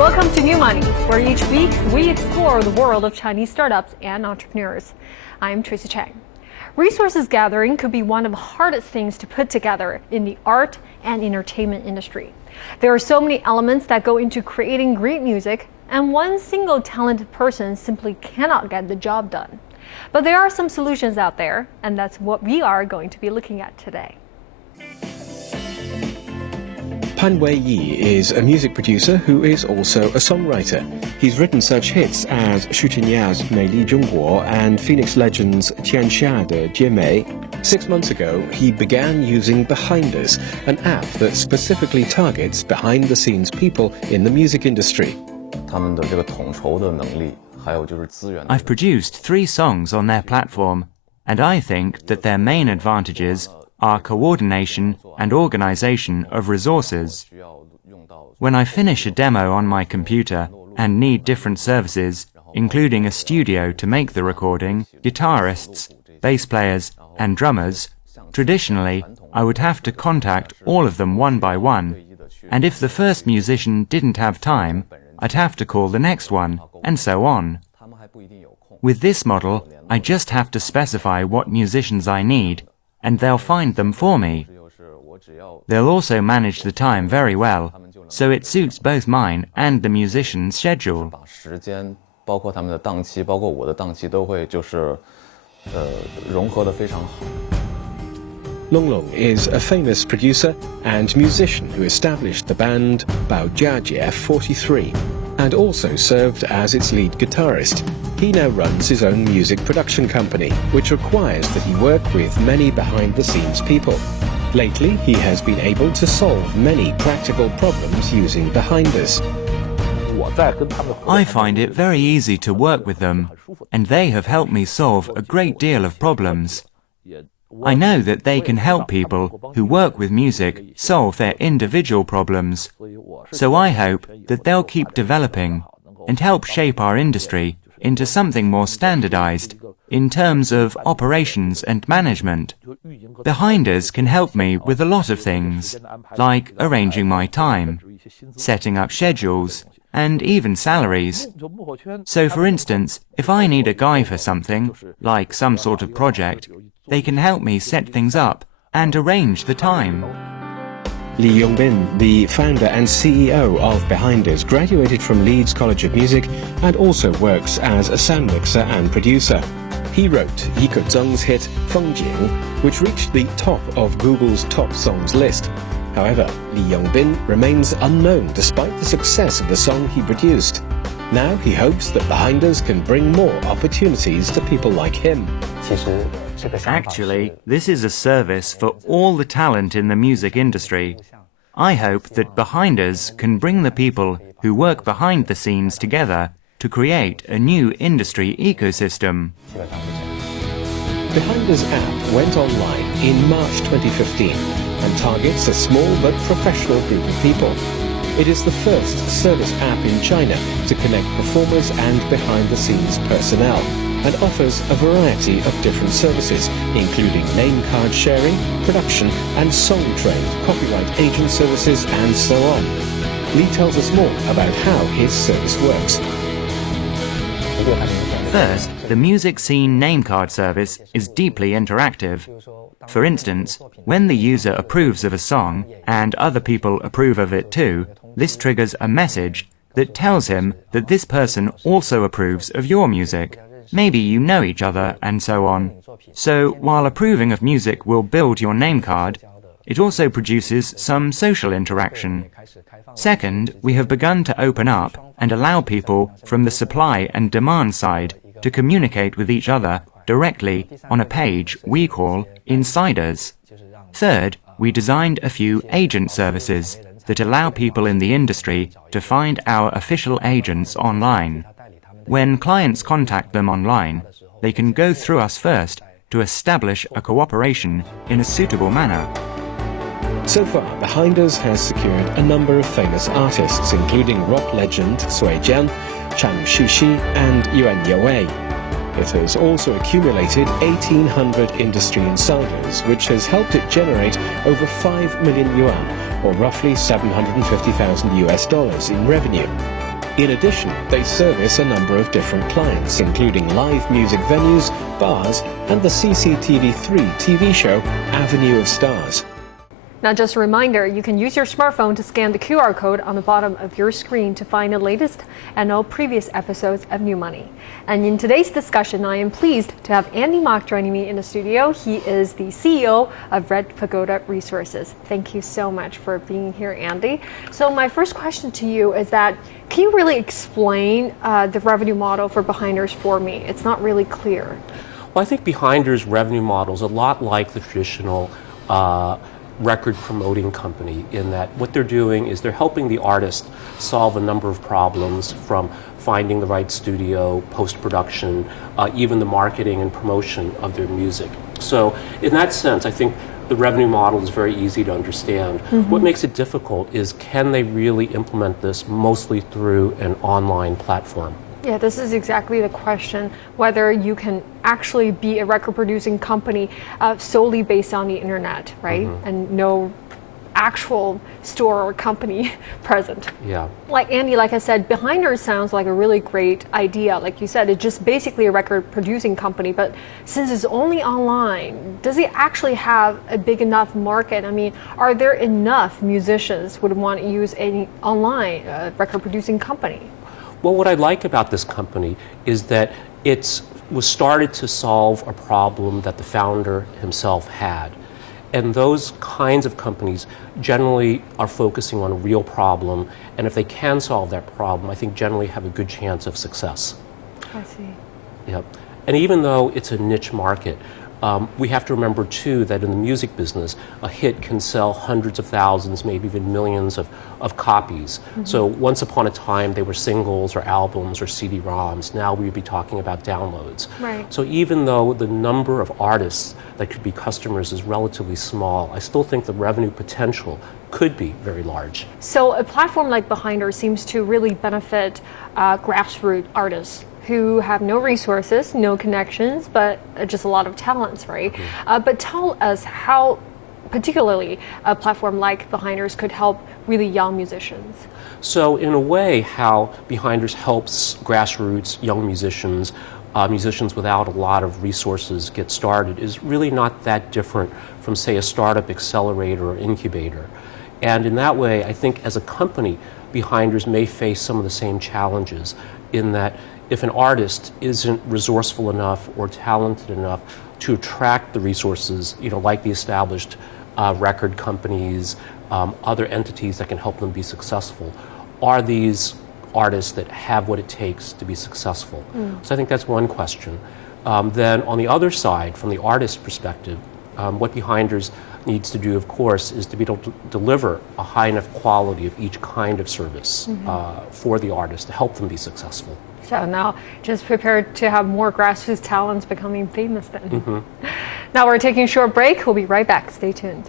Welcome to New Money, where each week we explore the world of Chinese startups and entrepreneurs. I'm Tracy Chang. Resources gathering could be one of the hardest things to put together in the art and entertainment industry. There are so many elements that go into creating great music, and one single talented person simply cannot get the job done. But there are some solutions out there, and that's what we are going to be looking at today. Pan Weiyi is a music producer who is also a songwriter. He's written such hits as Xu Qinya's 美丽中国 and Phoenix Legends' 天下的姐妹. 6 months ago, he began using Behinders, an app that specifically targets behind-the-scenes people in the music industry. I've produced 3 songs on their platform, and I think that their main advantages are coordination and organization of resources. When I finish a demo on my computer and need different services, including a studio to make the recording, guitarists, bass players, and drummers, traditionally I would have to contact all of them one by one, and if the first musician didn't have time, I'd have to call the next one, and so on. With this model, I just have to specify what musicians I need, and they'll find them for me. They'll also manage the time very well, so it suits both mine and the musician's schedule. Longlong is a famous producer and musician who established the band Baojiajie 43 and also served as its lead guitarist. He now runs his own music production company, which requires that he work with many behind-the-scenes people. Lately, he has been able to solve many practical problems using Behinders. I find it very easy to work with them, and they have helped me solve a great deal of problems. I know that they can help people who work with music solve their individual problems, so I hope that they'll keep developing and help shape our industry into something more standardized in terms of operations and management. Behinders can help me with a lot of things, like arranging my time, setting up schedules, and even salaries. So for instance, if I need a guy for something, like some sort of project, they can help me set things up and arrange the time. Li Yongbin, the founder and CEO of Behinders, graduated from Leeds College of Music and also works as a sound mixer and producer. He wrote YiKezeng's hit Fengjing, which reached the top of Google's top songs list. However, Li Yongbin remains unknown despite the success of the song he produced. Now he hopes that Behinders can bring more opportunities to people like him. Actually, this is a service for all the talent in the music industry. I hope that Behinders can bring the people who work behind the scenes together to create a new industry ecosystem. Behinders app went online in March 2015 and targets a small but professional group of people. It is the first service app in China to connect performers and behind-the-scenes personnel, and offers a variety of different services, including name card sharing, production and song trade, copyright agent services, and so on. Li tells us more about how his service works. First, the music scene name card service is deeply interactive. For instance, when the user approves of a song and other people approve of it too, this triggers a message that tells him that this person also approves of your music. Maybe you know each other, and so on. So, while approving of music will build your name card, it also produces some social interaction. Second, we have begun to open up and allow people from the supply and demand side to communicate with each other directly on a page we call Insiders. Third, we designed a few agent services that allow people in the industry to find our official agents online. When clients contact them online, they can go through us first to establish a cooperation in a suitable manner. So far, Behinders has secured a number of famous artists, including rock legend Sui Jian, Chang Shishi, and Yuan Yewei. It has also accumulated 1,800 industry insiders, which has helped it generate over 5 million yuan, or roughly $750,000 in revenue. In addition, they service a number of different clients, including live music venues, bars, and the CCTV3 TV show Avenue of Stars. Now, just a reminder, you can use your smartphone to scan the QR code on the bottom of your screen to find the latest and all previous episodes of New Money. And in today's discussion, I am pleased to have Andy Mock joining me in the studio. He is the CEO of Red Pagoda Resources. Thank you so much for being here, Andy. So my first question to you is that, can you really explain the revenue model for Behinders for me? It's not really clear. Well, I think Behinders' revenue model is a lot like the traditional record promoting company, in that what they're doing is they're helping the artist solve a number of problems, from finding the right studio, post-production, even the marketing and promotion of their music. So in that sense, I think the revenue model is very easy to understand. What makes it difficult is, can they really implement this mostly through an online platform? Yeah, this is exactly the question, whether you can actually be a record producing company solely based on the internet, right? And no actual store or company present. Yeah. Like Andy, like I said, Behinders sounds like a really great idea. Like you said, it's just basically a record producing company, but since it's only online, does it actually have a big enough market? I mean, are there enough musicians who would want to use an online record producing company? Well, what I like about this company is that it was started to solve a problem that the founder himself had. And those kinds of companies generally are focusing on a real problem, and if they can solve that problem, I think generally have a good chance of success. I see. Yep. And even though it's a niche market, we have to remember too that in the music business, a hit can sell hundreds of thousands, maybe even millions of copies. So once upon a time, they were singles or albums or CD-ROMs. Now we'd be talking about downloads. Right. So even though the number of artists that could be customers is relatively small, I still think the revenue potential could be very large. So a platform like Behinders seems to really benefit grassroots artists who have no resources, no connections, but just a lot of talents, right? But tell us how particularly a platform like Behinders could help really young musicians. So in a way, how Behinders helps grassroots young musicians, musicians without a lot of resources get started, is really not that different from, say, a startup accelerator or incubator. And in that way, I think as a company, Behinders may face some of the same challenges, in that if an artist isn't resourceful enough or talented enough to attract the resources, like the established record companies, other entities that can help them be successful, are these artists that have what it takes to be successful? So I think that's one question. Then on the other side, from the artist perspective, what Behinders needs to do, of course, is to be able to deliver a high enough quality of each kind of service for the artist to help them be successful. So now just prepare to have more grassroots talents becoming famous then. Now we're taking a short break. We'll be right back. Stay tuned.